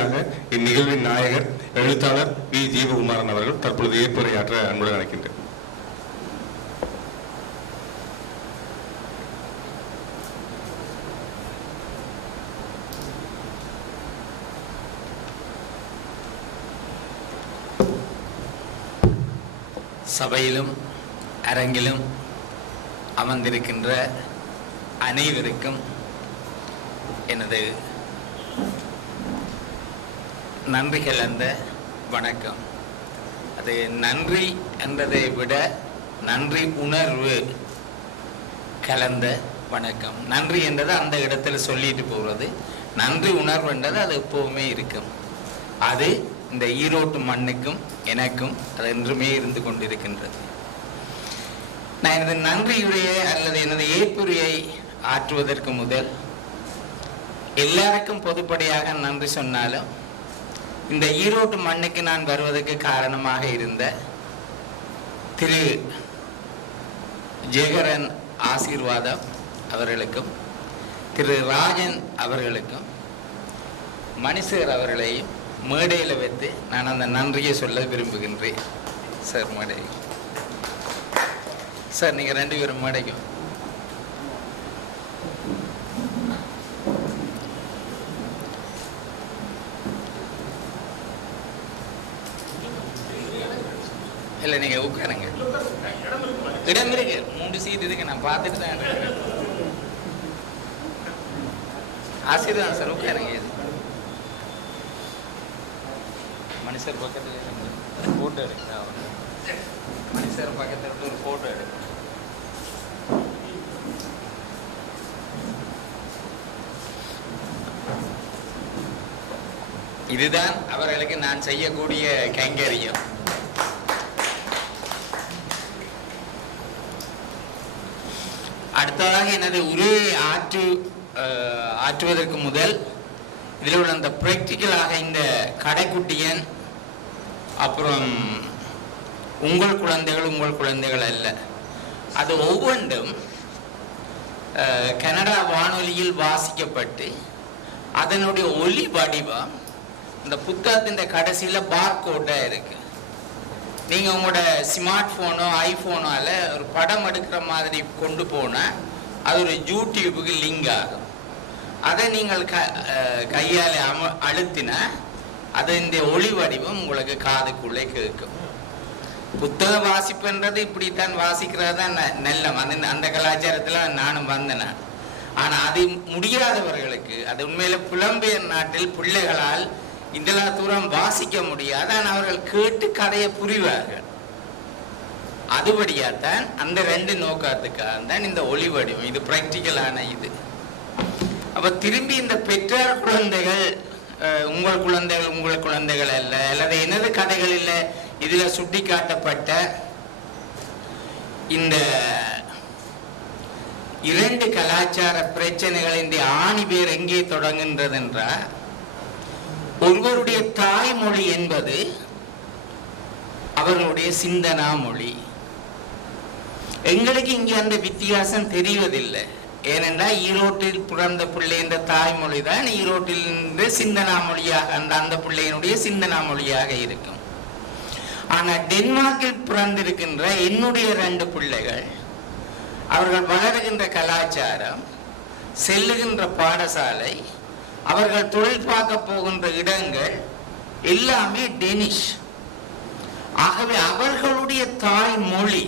இறுதியாக இந்நிகழ்வின் நாயகர் எழுத்தாளர் வி ஜீவகுமாரன் அவர்கள் தற்பொழுது ஏற்புரையாற்ற அன்புடன் அழைக்கின்றேன். சபையிலும் அரங்கிலும் அமர்ந்திருக்கின்ற அனைவருக்கும் எனது நன்றி கலந்த வணக்கம். அது நன்றி என்றதை விட நன்றி உணர்வு கலந்த வணக்கம். நன்றி என்றது அந்த இடத்துல சொல்லிட்டு போகிறது, நன்றி உணர்வு என்றது அது எப்பவுமே இருக்கும். அது இந்த ஈரோட்டு மண்ணுக்கும் எனக்கும் அது என்றுமே இருந்து கொண்டிருக்கின்றது. நான் எனது நன்றியுடைய அல்லது எனது ஏற்புரையை ஆற்றுவதற்கு முதல் எல்லாருக்கும் பொதுப்படையாக நன்றி சொன்னாலும் இந்த ஈரோட்டு மண்ணுக்கு நான் வருவதற்கு காரணமாக இருந்த திரு ஜெகரன் ஆசீர்வாதம் அவர்களுக்கும் திரு ராஜன் அவர்களுக்கும் மணிசேர் அவர்களையும் மேடையில் வைத்து நான் அந்த நன்றியை சொல்ல விரும்புகின்றேன். சார் மேடை சார், நீங்கள் 2 பேரும் மேடைக்கும். இல்லை நீங்கள் உட்காருங்க, இடம் இருக்கு, 3 சீட் இருக்கு, நான் பார்த்துட்டு தான் இருக்கேன். ஆசீர்வாதம் சார், உட்காருங்க. மனுஷர் பக்கத்தில் ஃபோட்டோ எடுக்க, மனுஷர் பக்கத்தில் ஒரு ஃபோட்டோ எடுக்க. இதுதான் அவர்களுக்கு நான் செய்யக்கூடிய கைங்கரியம். அடுத்ததாக எனது உரையை ஆற்றுவதற்கு முதல் இதில் உள்ள அந்த பிராக்டிக்கலாக இந்த கடைக்குட்டியன் அப்புறம் உங்கள் குழந்தைகள் அல்ல, அது ஒவ்வொன்றும் கனடா வானொலியில் வாசிக்கப்பட்டு அதனுடைய ஒலி வடிவம் இந்த புத்தகத்தின் கடைசியில் பார்கோடாக இருக்கு. நீங்கள் உங்களோட ஸ்மார்ட் ஃபோனோ ஐஃபோனால ஒரு படம் எடுக்கிற மாதிரி கொண்டு போனால் அது ஒரு யூடியூபுக்கு லிங்க் ஆகும். அதை நீங்கள் கையால் அழுத்தினா அது இந்த ஒளி வடிவம் உங்களுக்கு காதுக்குள்ளே கேட்கும். புத்தக வாசிப்புன்றது இப்படித்தான் வாசிக்கிறது தான் நல்லம். அந்த கலாச்சாரத்தில் நானும் வந்தேன். ஆனால் அது முடியாதவர்களுக்கு, அது உண்மையில புலம்பெயர் நாட்டில் பிள்ளைகளால் இந்த தூரம் வாசிக்க முடியாது, ஆனால் அவர்கள் கேட்டு கதையை புரிவார்கள். அதுபடியாத்தான் அந்த 2 நோக்கத்துக்காக தான் இந்த ஒளி வடிவம், இது பிராக்டிக்கலான இது. அப்ப திரும்பி இந்த பெற்றார் குழந்தைகள் உங்கள் குழந்தைகள் அல்ல, அல்லது எனது கதைகள் இல்லை, இதுல சுட்டி காட்டப்பட்ட இந்த 2 கலாச்சார பிரச்சனைகளின் ஆணி பேர் எங்கே தொடங்குகின்றது என்றால், ஒருவருடைய தாய்மொழி என்பது அவர்களுடைய சிந்தனா மொழி. எங்களுக்கு இங்கே அந்த வித்தியாசம் தெரிவதில்லை. ஏனென்றால் ஈரோட்டில் பிறந்த பிள்ளை என்ற தாய்மொழி தான் ஈரோட்டில் சிந்தனா மொழியாக அந்த பிள்ளையினுடைய சிந்தனா மொழியாக இருக்கும். ஆனால் டென்மார்க்கில் பிறந்திருக்கின்ற என்னுடைய 2 பிள்ளைகள், அவர்கள் வளருகின்ற கலாச்சாரம், செல்லுகின்ற பாடசாலை, அவர்கள் தொழில் பார்க்க போகின்ற இடங்கள் எல்லாமே டெனிஷ். ஆகவே அவர்களுடைய தாய்மொழி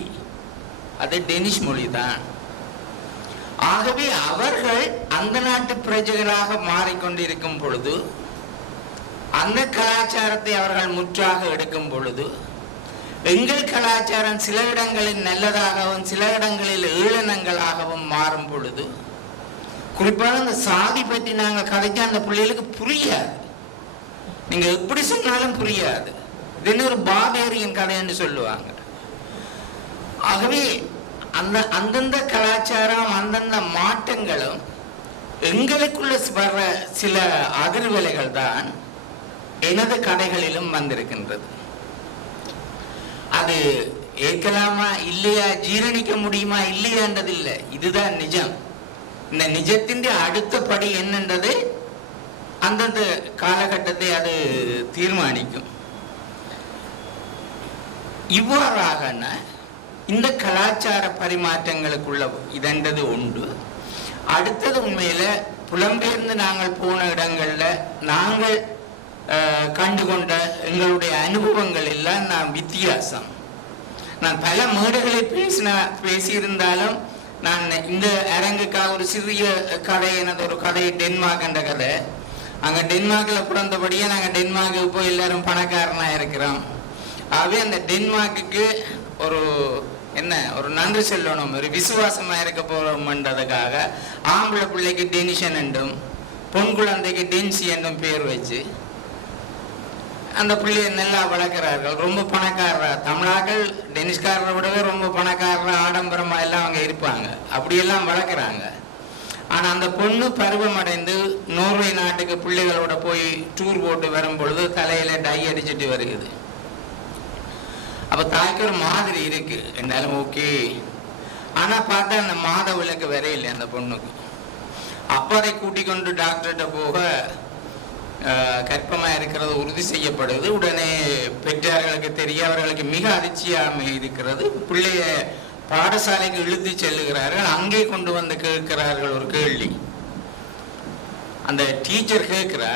அது டெனிஷ் மொழி தான். ஆகவே அவர்கள் அந்த நாட்டு பிரஜைகளாக மாறிக்கொண்டிருக்கும் பொழுது, அந்த கலாச்சாரத்தை அவர்கள் முற்றாக எடுக்கும் பொழுது, எங்கள் கலாச்சாரம் சில இடங்களில் நல்லதாகவும் சில இடங்களில் ஏளனங்களாகவும் மாறும் பொழுது, குறிப்பாக இந்த சாதி பற்றி நாங்கள் கதைக்க அந்த பிள்ளைகளுக்கு புரியாது. நீங்க எப்படி சொன்னாலும் புரியாது. இது ஒரு பார்பேரியன் கதைன்னு சொல்லுவாங்க. ஆகவே அந்தந்த கலாச்சாரம், அந்தந்த மாற்றங்களும் எங்களுக்குள்ள வர்ற சில அதிர்வலைகள் தான் எனது கதைகளிலும் வந்திருக்கின்றது. அது ஏற்கலாமா இல்லையா, ஜீரணிக்க முடியுமா இல்லையான்றது இல்லை, இதுதான் நிஜம். இந்த நிஜத்தின் அடுத்த படி என்னன்றது அந்தந்த காலகட்டத்தை அது தீர்மானிக்கும். இவ்வாறாக இந்த கலாச்சார பரிமாற்றங்களுக்குள்ள இதென்றது உண்டு. அடுத்தது உண்மையில புலம்பெயர்ந்து நாங்கள் போன இடங்கள்ல நாங்கள் கண்டுகொண்ட எங்களுடைய அனுபவங்கள் எல்லாம் நான் வித்தியாசம். நான் பல மேடைகளை பேசியிருந்தாலும் நான் இந்த அரங்குக்காக ஒரு சிறிய கதை, எனது ஒரு கதை டென்மார்க் என்ற கதை. அங்க டென்மார்க்கில் பிறந்தபடியே நாங்கள் டென்மார்க்கு போய் எல்லாரும் பணக்காரனா இருக்கிறோம். ஆகவே அந்த டென்மார்க்குக்கு ஒரு ஒரு நன்றி சொல்லணும், ஒரு விசுவாசமா இருக்க போறோம்ன்றதுக்காக ஆம்பளை பிள்ளைக்கு டெனிஷன் என்றும் பொன் குழந்தைக்கு டென்சி என்றும் பேர் வச்சு அந்த பிள்ளையை நல்லா வளர்க்கிறார்கள். ரொம்ப பணக்காரர் தமிழாக்கள் டென்னிஸ்காரரை விடவே ரொம்ப பணக்காரர் ஆடம்பரமா எல்லாம் அவங்க இருப்பாங்க, அப்படியெல்லாம் வளர்க்குறாங்க. ஆனா அந்த பொண்ணு பருவம் அடைந்து நோர்வே நாட்டுக்கு பிள்ளைகளோட போய் டூர் போட்டு வரும் பொழுது தலையில டை அடிச்சுட்டு வருகிறது. அப்ப தாய்க்கு ஒரு மாதிரி இருக்கு என்றாலும் ஓகே. ஆனா பார்த்தா அந்த மாத விளக்கு வர இல்லை அந்த பொண்ணுக்கு. அப்ப அதை கூட்டிக் கொண்டு டாக்டர்கிட்ட போக கர்ப்பமா இருக்கிறது உறுதி செய்யப்படுது. உடனே பெற்றார்களுக்கு தெரிய அவர்களுக்கு மிக அதிர்ச்சியாக இருக்கிறது. பிள்ளைய பாடசாலைக்கு இழுத்து செல்லுகிறார்கள். அங்கே கொண்டு வந்து கேட்கிறார்கள் ஒரு கேள்வி. அந்த டீச்சர் கேட்கிறா,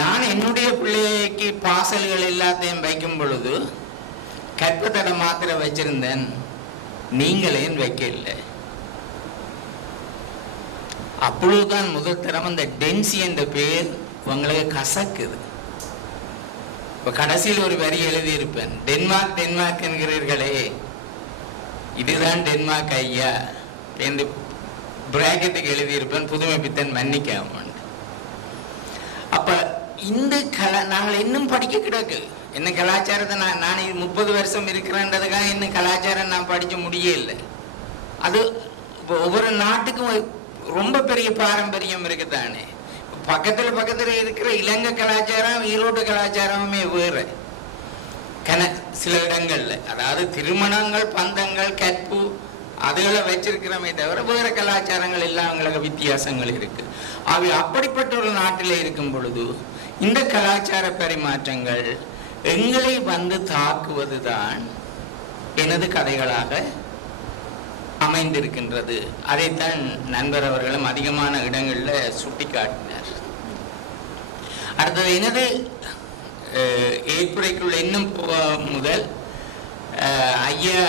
நான் என்னுடைய பிள்ளைக்கு பாசல்கள் எல்லாத்தையும் வைக்கும் பொழுது கற்பத்தடை மாத்திரை வச்சிருந்தேன், நீங்களேன் வைக்கல. அப்பொழுதுதான் முதல் தரம் அந்த டென்சி என்ற பேர் உங்களுக்கு கசக்குது. இப்ப கடைசியில் ஒரு வரி எழுதி இருப்பேன், டென்மார்க் டென்மார்க் என்கிறீர்களே, இதுதான் டென்மார்க் ஐயா என்று பிராக்கெட்டுக்கு எழுதியிருப்பேன், புதுமை பித்தன் மன்னிக்காம. அப்ப இந்த நாங்கள் இன்னும் படிக்க கிடக்கு. என்ன கலாச்சாரத்தை நான் 30 வருஷம் இருக்கிறேன்றதுக்காக இன்னும் கலாச்சாரம் நான் படிக்க முடியல. அது ஒவ்வொரு நாட்டுக்கும் ரொம்ப பெரிய பாரம்பரியம் இருக்குதானே. பக்கத்துல இருக்கிற இலங்கை கலாச்சாரம் ஈரோடு கலாச்சாரமே வேறு. சில இடங்கள்ல அதாவது திருமணங்கள் பந்தங்கள் கற்பு அதுகளை வச்சிருக்கிறோமே தவிர வேற கலாச்சாரங்கள் எல்லாம் அவங்களுக்கு வித்தியாசங்கள் இருக்கு. அவை அப்படிப்பட்ட ஒரு நாட்டில் இருக்கும் பொழுது இந்த கலாச்சார பரிமாற்றங்கள் எங்களை வந்து தாக்குவதுதான் எனது கதைகளாக அமைந்திருக்கின்றது. அதைத்தான் நண்பர் அவர்களும் அதிகமான இடங்கள்ல சுட்டி காட்டினார். அடுத்தது எனது ஏற்புரைக்குள் இன்னும் முதல் ஐயா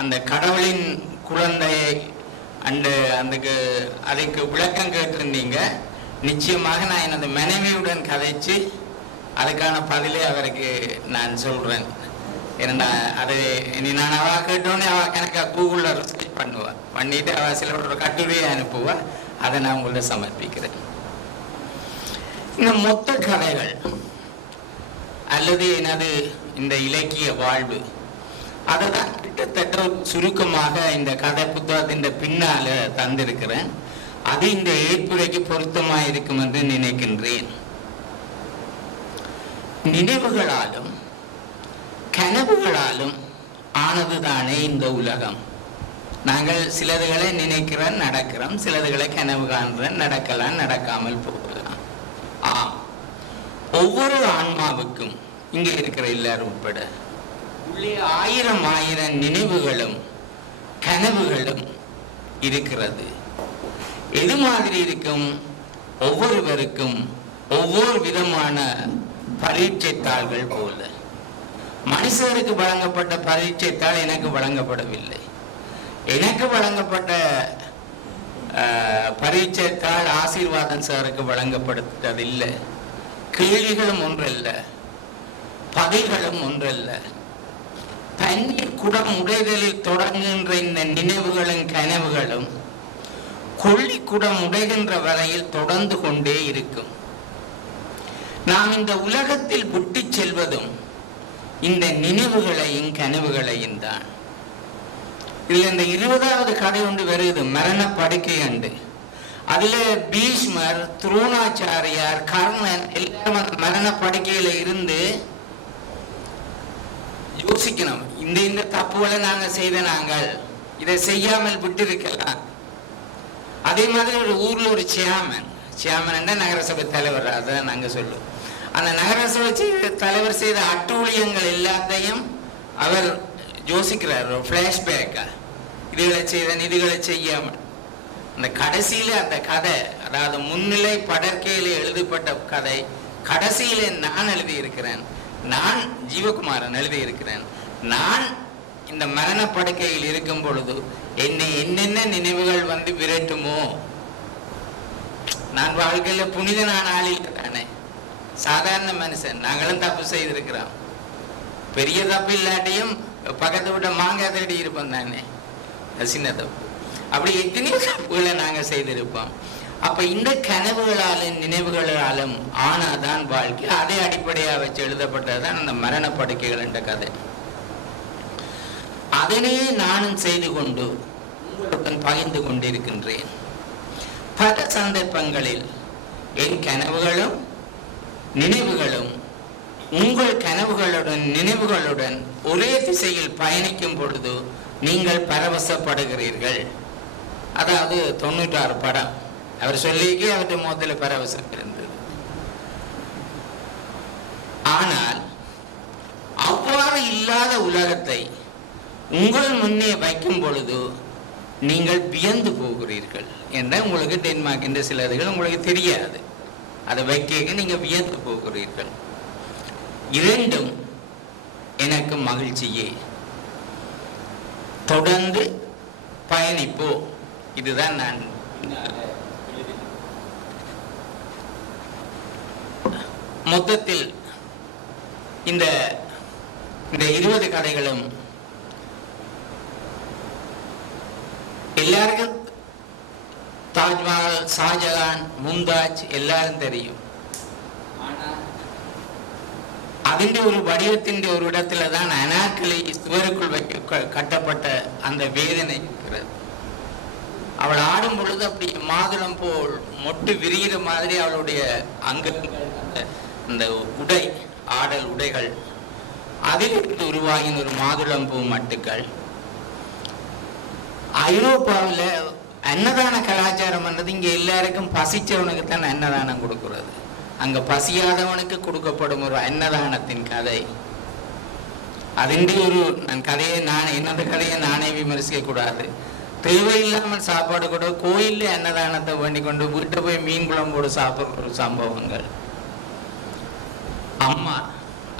அந்த கடவுளின் குழந்தை அதுக்கு விளக்கம் கேட்டிருந்தீங்க. நிச்சயமாக நான் எனது மனைவியுடன் கதைச்சு அதுக்கான பதிலை அவருக்கு நான் சொல்றேன். ஏன்னா அது இனி நான் அவ கேட்டோன்னே அவ கணக்கா கூகுள்ல ரிசர்ச் பண்ணுவா, பண்ணிட்டு அவ சில ஒரு கட்டுரையை அனுப்புவா, அதை நான் உங்கள்ட்ட சமர்ப்பிக்கிறேன். இந்த மொத்த கதைகள் அல்லது எனது இந்த இலக்கிய வாழ்வு அதைதான் கிட்டத்தட்ட சுருக்கமாக இந்த கதை புத்தகத்தின் பின்னால தந்திருக்கிறேன். அது இந்த ஏற்புரைக்கு பொருத்தமா இருக்கும் என்று நினைக்கின்றேன். நினைவுகளாலும் கனவுகளாலும் ஆனதுதானே இந்த உலகம். நாங்கள் சிலதுகளை நினைக்கிறோம் நடக்கிறோம், சிலதுகளை கனவு காண்றோம் நடக்கலாம் நடக்காமல் போகலாம். ஆம், ஒவ்வொரு ஆன்மாவுக்கும் இங்கே இருக்கிற எல்லாரும் உட்பட உள்ளே ஆயிரம் நினைவுகளும் கனவுகளும் இருக்கிறது. எது மாதிரி இருக்கும்? ஒவ்வொருவருக்கும் ஒவ்வொரு விதமான பரீட்சை தாள்கள் போல. மனுஷருக்கு வழங்கப்பட்ட பரீட்சை தாள் எனக்கு வழங்கப்படவில்லை. எனக்கு வழங்கப்பட்ட பரீட்சை தாள் ஆசீர்வாதம் சாருக்கு வழங்கப்பட்டதில்லை. கேள்விகளும் ஒன்றல்ல, பதில்களும் ஒன்றல்ல. தண்ணீர் குடம் உடைதலில் தொடங்குகின்ற இந்த நினைவுகளும் கனவுகளும் கொள்ளி குடம் உடைகின்ற வரையில் தொடர்ந்து கொண்டே இருக்கும். நாம் இந்த உலகத்தில் விட்டு செல்வதும் இந்த நினைவுகளையும் கனவுகளையும் தான். இதுல இந்த 20வது கதை ஒன்று வருது, மரண படுக்கை அண்டு. அதுல பீஷ்மர், துரோணாச்சாரியார், கர்ணன் எல்லாரும் மரண படுக்கையில இருந்து யோசிக்கணும், இந்த தப்புகளை நாங்க செய்த நாங்கள் இதை செய்யாமல் விட்டு இருக்கலாம். அதே மாதிரி ஒரு ஊர்ல ஒரு சேர்மன் நகரசபை தலைவர், அதான் நாங்கள் சொல்லுவோம். அந்த நகரசபை தலைவர் செய்த அட்டூழியங்கள் எல்லாத்தையும் அவர் யோசிக்கிறார், ஒரு ஃப்ளாஷ்பேக்கா. இதுகளை செய்தன், இதுகளை செய்யாமல் அந்த கடைசியில அந்த கதை, அதாவது முன்னிலை படற்கையில எழுதப்பட்ட கதை கடைசியில நான் எழுதியிருக்கிறேன், நான் ஜீவகுமாரன் எழுதியிருக்கிறேன். நான் இந்த மரண படுக்கையில் இருக்கும் பொழுது என்னை என்னென்ன நினைவுகள் வந்து விரட்டுமோ. நான் வாழ்க்கையில புனிதனான ஆளில் தானே, சாதாரண மனுஷன். நாங்களும் தப்பு செய்திருக்கிறோம், பெரிய தப்பு இல்லாட்டியும் பக்கத்து விட்ட மாங்காய் தேடி இருப்போம் தானே, சின்ன தப்பு. அப்படி எத்தனையோ தப்புகளை நாங்க செய்திருப்போம். அப்ப இந்த கனவுகளாலும் நினைவுகளாலும் ஆனாதான் வாழ்க்கை. அதை அடிப்படையாக வச்சு எழுதப்பட்டதுதான் அந்த மரண படுக்கைகள் என்ற கதை. அதனையே நானும் செய்து கொண்டு உங்களுடன் பகிர்ந்து கொண்டிருக்கின்றேன். பல சந்தர்ப்பங்களில் என் கனவுகளும் நினைவுகளும் உங்கள் கனவுகளுடன் நினைவுகளுடன் ஒரே திசையில் பயணிக்கும் பொழுது நீங்கள் பரவசப்படுகிறீர்கள். அதாவது 96 படம் அவர் சொல்லிக்கே அவருடைய முதல்ல பரவசம் இருந்தது. ஆனால் அவ்வாறு இல்லாத உலகத்தை உங்கள் முன்னே வைக்கும் பொழுது நீங்கள் வியந்து போகிறீர்கள் என்ற உங்களுக்கு டென்மார்க் என்ற சிலர்கள் உங்களுக்கு தெரியாது. அதை வைக்க நீங்க வியந்து போகிறீர்கள். இரண்டும் எனக்கு மகிழ்ச்சியே. தொடர்ந்து பயணிப்போ. இதுதான் நான் மொத்தத்தில் இந்த 20 கதைகளும் எல்லாருக்கும் தாஜ்மஹால், ஷாஜகான், மும்தாஜ் எல்லாரும் தெரியும். അതിന്റെ ഒരു വടിവത്തിന്റെ ഒരു இடத்துலதான் அனார்கலி சுவருக்குள் கட்டப்பட்ட அந்த வேதனை இருக்கிறது. அவள் ஆடும் பொழுது அப்படி மாதுளம் போல் மொட்டு விரிகிற மாதிரி அவளுடைய அங்கங்கள், அந்த உடை, ஆடல் உடைகள், அதிலிருந்து உருவாகின ஒரு மாதுளம் பூ மட்டுக்கள். ஐரோப்பாவில் அன்னதான கலாச்சாரம் பண்ணது இங்க எல்லாருக்கும் பசிச்சவனுக்கு தான் அன்னதானம் கொடுக்கிறது. அங்க பசியாதவனுக்கு கொடுக்கப்படும் ஒரு அன்னதானத்தின் கதை. അതിൻ്റെ ஒரு கதையை என்னோட கதையை நானே விமர்சிக்க கூடாது. தேவையில்லாமல் சாப்பாடு கூட கோயிலில் அன்னதானத்தை வேண்டி கொண்டு வீட்டை போய் மீன் குழம்போடு சாப்பிட்ற ஒரு சம்பவங்கள். அம்மா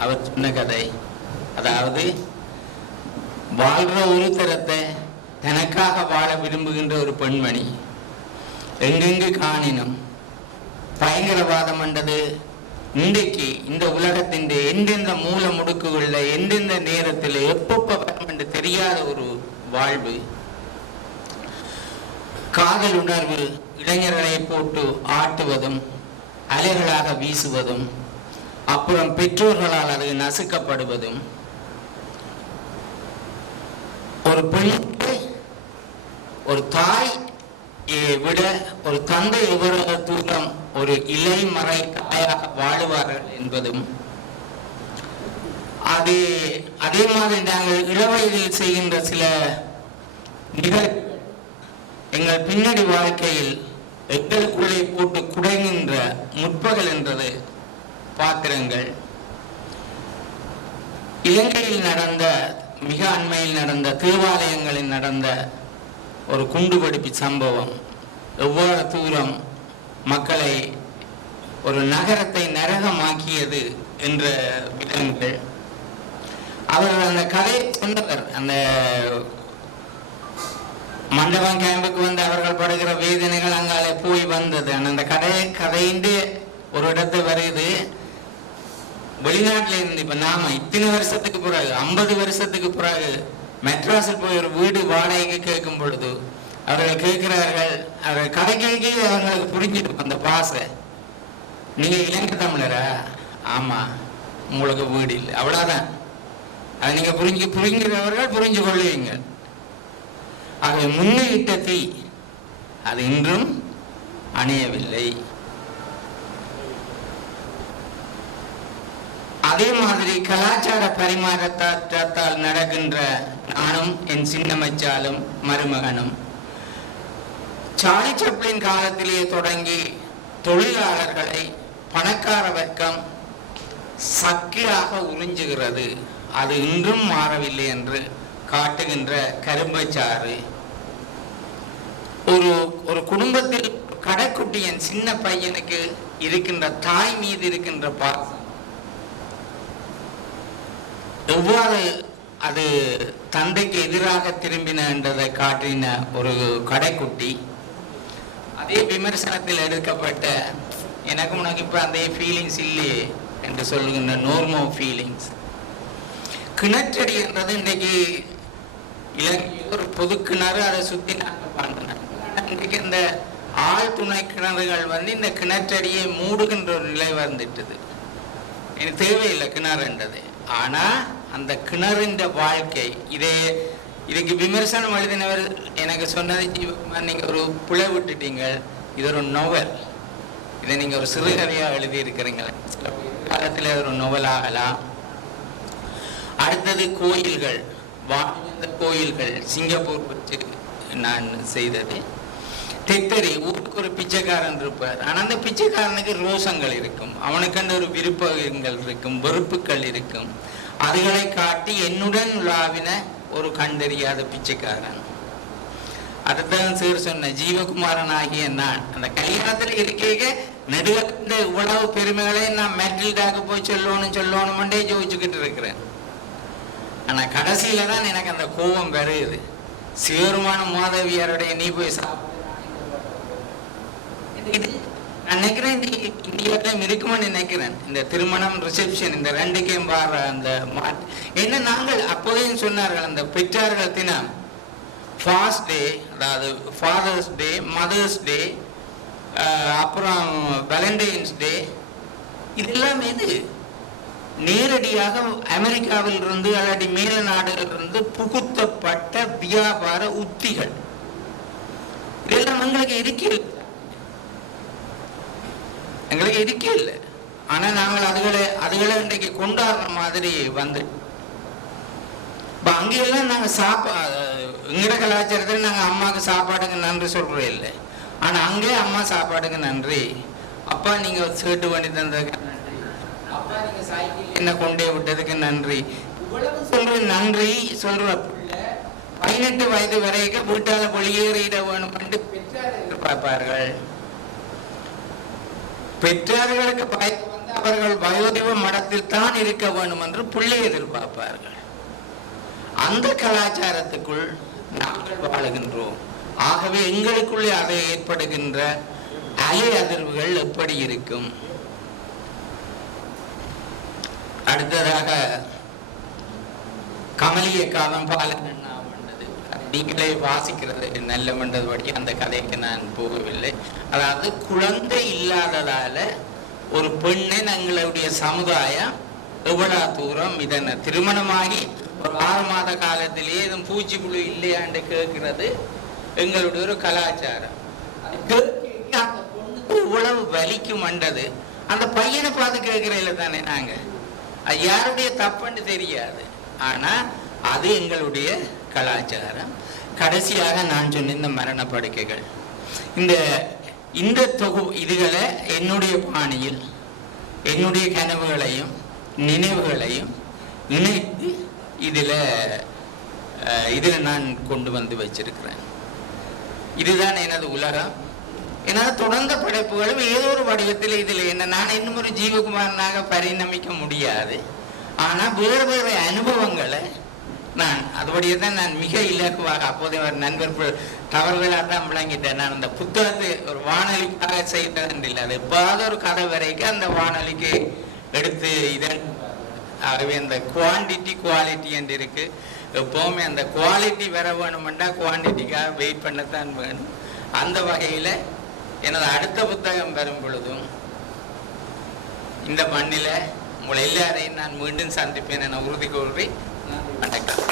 அவர் சொன்ன கதை, அதாவது வாழ்ற ஒரு தரத்தை தனக்காக வாழ விரும்புகின்ற ஒரு பெண்மணி எங்கெங்கு காணினும் பயங்கரவாதம் என்றது இன்றைக்கு இந்த உலகத்தின் எந்தெந்த மூல முடுக்குகளில் எந்தெந்த நேரத்தில் எப்பப்ப வரும் என்று தெரியாத ஒரு வாழ்வு. காதல் உணர்வு இளைஞர்களை போட்டு ஆட்டுவதும் அலைகளாக வீசுவதும், அப்புறம் பெற்றோர்களால் அது நசுக்கப்படுவதும், ஒரு பெண்ணுக்கு ஒரு தாய் விட ஒரு தந்தை எவ்வளவு தூரம் ஒரு இலை மறை தாயாக வாழுவார்கள் என்பதும், அதே மாதிரி நாங்கள் இளவயதில் செய்கின்ற சில நிகழ்வு எங்கள் பின்னணி வாழ்க்கையில் எங்களுக்குள்ளே போட்டு குடைகின்ற முற்பகல் என்றது பாத்திரங்கள். இலங்கையில் நடந்த, மிக அண்மையில் நடந்த, தேவாலயங்களில் நடந்த ஒரு குண்டுவெடிப்பு சம்பவம் எவ்வாறு தூரம் மக்களை, ஒரு நகரத்தை நரகமாக்கியது என்ற விதங்கள். அவர் அந்த கதையை சொன்னவர், அந்த மண்டபம் கேம்புக்கு வந்து அவர்கள் படுகிற வேதனைகள் அங்காலே போய் வந்தது. அந்த கதையின்றி ஒரு இடத்து வருது. வெளிநாட்டில இருந்து இப்ப நாம இத்தனை வருஷத்துக்கு பிறகு, 50 வருஷத்துக்கு பிறகு மெட்ராஸில் போய் ஒரு வீடு வாடகைக்கு கேட்கும் பொழுது அவர்கள் கேட்கிறார்கள், அவர்கள் கதை கேட்க அவர்களுக்கு புரிஞ்சிடும் அந்த பாசை. நீங்க இலங்கை தமிழரா? ஆமா, உங்களுக்கு வீடு இல்லை, அவ்வளவுதான். அதை நீங்க புரிஞ்சுகிறவர்கள் புரிஞ்சு கொள்ளுவீங்க. ஆகவே முன்னிட்ட தீ அது இன்றும் அணையவில்லை. அதே மாதிரி கலாச்சார பரிமாற்றத்தால் நடக்கின்ற நானும் என் சின்னமச்சாலும் மருமகனும் சார்லி சாப்ளின் காலத்திலேயே தொடங்கி தொழிலாளர்களை பணக்கார வர்க்கம் சக்கியாக உறிஞ்சுகிறது. அது இன்றும் மாறவில்லை என்று காட்டுகின்ற கரும்பச்சாறு. ஒரு குடும்பத்தில் கடைக்குட்டியன் சின்ன பையனுக்கு இருக்கின்ற தாய் மீது இருக்கின்ற பாசம் எவ்வாறு அது தந்தைக்கு எதிராக திரும்பின என்றதை காட்டின ஒரு கடைக்குட்டி அதே விமர்சனத்தில் எடுக்கப்பட்ட எனக்கு உனக்கு இப்ப அந்த ஃபீலிங்ஸ் இல்லையே என்று சொல்லுகின்ற நோர்மோ ஃபீலிங்ஸ். கிணற்றடி என்றது இன்றைக்கு இலங்கை ஒரு பொது கிணறு, அதை சுத்தி இன்றைக்கு இந்த ஆழ் துணை கிணறுகள் இந்த கிணற்றடியை மூடுகின்ற ஒரு நிலை வந்துட்டது. எனக்கு தேவையில்லை கிணறுன்றது. ஆனா அந்த கிணறின் வாழ்க்கை இதுக்கு விமர்சனம் எழுதினவர் எனக்கு சொன்னது, நீங்க ஒரு புலை விட்டுட்டீங்க, இது ஒரு நோவல், இதை நீங்க ஒரு சிறுகதையா எழுதி இருக்கிறீங்க, காலத்தில் ஒரு நோவல் ஆகலாம். அடுத்தது கோயில்கள், வாழ்ந்த கோயில்கள் சிங்கப்பூர் வச்சு நான் செய்தது. தெத்தரி, ஊருக்கு ஒரு பிச்சைக்காரன் இருப்பார், ஆனா அந்த பிச்சைக்காரனுக்கு ரோசங்கள் இருக்கும், அவனுக்கு ஒரு விருப்பங்கள் இருக்கும், வெறுப்புகள் இருக்கும். அதுகளை காட்டி என்னுடன் உலாவின ஒரு கண்டறியாத பிச்சைக்காரன். அதுதான் சார் சொன்ன ஜீவகுமாரன் ஆகிய நான் அந்த கல்யாணத்துல இருக்க நெடுக இவ்வளவு பெருமைகளை நான் மெட்ரில்டாக போய் சொல்லணும்ன்றே யோசிச்சுக்கிட்டு இருக்கிறேன். ஆனா கடைசியில தான் எனக்கு அந்த கோபம் வருது. சிவருமான மாதவியாருடைய நீ போய் நினைக்கிறேன் இந்த இந்தியாவிலும் இருக்குமென்னு நினைக்கிறேன். இந்த திருமணம் ரிசப்ஷன் இந்த ரெண்டுக்கையும் பாடுற அந்த என்ன நாங்கள் அப்போதையும் சொன்னார்கள், அந்த பெற்றார்கள் தினம், ஃபாஸ்ட் டே, அதாவது ஃபாதர்ஸ் டே, மதர்ஸ் டே, அப்புறம் வேலண்டைன்ஸ் டே, இதெல்லாம் இது நேரடியாக அமெரிக்காவில் இருந்து அல்லது மேல நாடுகளிலிருந்து புகுத்தப்பட்ட வியாபார உத்திகள். இதெல்லாம் எங்களுக்கு இருக்கே இல்லை. ஆனா நாங்கள் அதுகளை இன்றைக்கு கொண்டாடுற மாதிரி வந்து அங்கெல்லாம் நாங்க எங்கட கலாச்சாரத்தில் நாங்க அம்மாவுக்கு சாப்பாடுக்கு நன்றி சொல்றோம் இல்லை. ஆனா அங்கே அம்மா சாப்பாடுக்கு நன்றி, அப்பா நீங்க சேட்டு பண்ணி தந்ததுக்கு நன்றி, அப்பா நீங்க சைக்கிள் என்ன கொண்டே விட்டதுக்கு நன்றி, இவ்வளவு சொல்ற நன்றி சொல்ற 18 வயது வரைக்கும் வீட்டால வெளியேறிட வேணும் என்று பெற்றார் எதிர்பார்ப்பார்கள். பெற்றார்களுக்கு அவர்கள் வயோதிப மடத்தில் தான் இருக்க வேண்டும் என்று பிள்ளை எதிர்பார்ப்பார்கள். அந்த கலாச்சாரத்துக்குள் நாங்கள் வாழுகின்றோம். ஆகவே எங்களுக்குள்ளே அதை ஏற்படுகின்ற அலை அதிர்வுகள் எப்படி இருக்கும்? அடுத்ததாக கமலிய காலம் பாலன் நீங்களே வாசிக்கிறது நல்ல மன்றதுபடி அந்த கதைக்கு நான் போகவில்லை. அதாவது குழந்தை இல்லாததால ஒரு பெண்ணை எங்களுடைய சமுதாயம் எவ்வளவு தூரம் இதனை திருமணமாகி ஒரு 6 மாத காலத்திலேயே இதுவும் பூச்சிப்புழு இல்லையாண்டு கேட்கிறது எங்களுடைய ஒரு கலாச்சாரம். அந்த பொண்ணுக்கு இவ்வளவு வலிக்கும் மண்டது அந்த பையனை பார்த்து கேட்கிறதில்ல தானே நாங்க, அது யாருடைய தப்புன்னு தெரியாது. ஆனா அது எங்களுடைய கலாச்சாரம். கடைசியாக நான் சொன்ன இந்த மரண படுக்கைகள், இந்த இதுகளை என்னுடைய பாணியில் என்னுடைய கனவுகளையும் நினைவுகளையும் இணைத்து இதுல நான் கொண்டு வந்து வச்சிருக்கிறேன். இதுதான் எனது உலகம். எனது தொடர்ந்த படைப்புகளும் ஏதோ ஒரு வடிவத்தில் இதுல என்ன நான் இன்னும் ஒரு ஜீவகுமாரனாக பரிணமிக்க முடியாது. ஆனா வேறு வேறு அனுபவங்களை நான் அதுபடியே தான் நான் மிக இலக்குவாக அப்போதைய ஒரு நண்பர்கள் தவறுகளாக தான் விளங்கிட்டேன். நான் அந்த புத்தகத்தை ஒரு வானொலிக்காக செய்ததில்லை, அது எப்பாவது ஒரு கதை வரைக்கும் அந்த வானொலிக்கு எடுத்து இதன். ஆகவே அந்த குவான்டிட்டி குவாலிட்டி என்று இருக்கு. எப்போவுமே அந்த குவாலிட்டி வர வேணுமெண்டா குவான்டிட்டிக்காக வெயிட் பண்ணத்தான் வேணும். அந்த வகையில் எனது அடுத்த புத்தகம் வரும் பொழுதும் இந்த மண்ணில் உங்களை எல்லாரையும் நான் மீண்டும் சந்திப்பேன் என உறுதி கூறி வணக்கம்.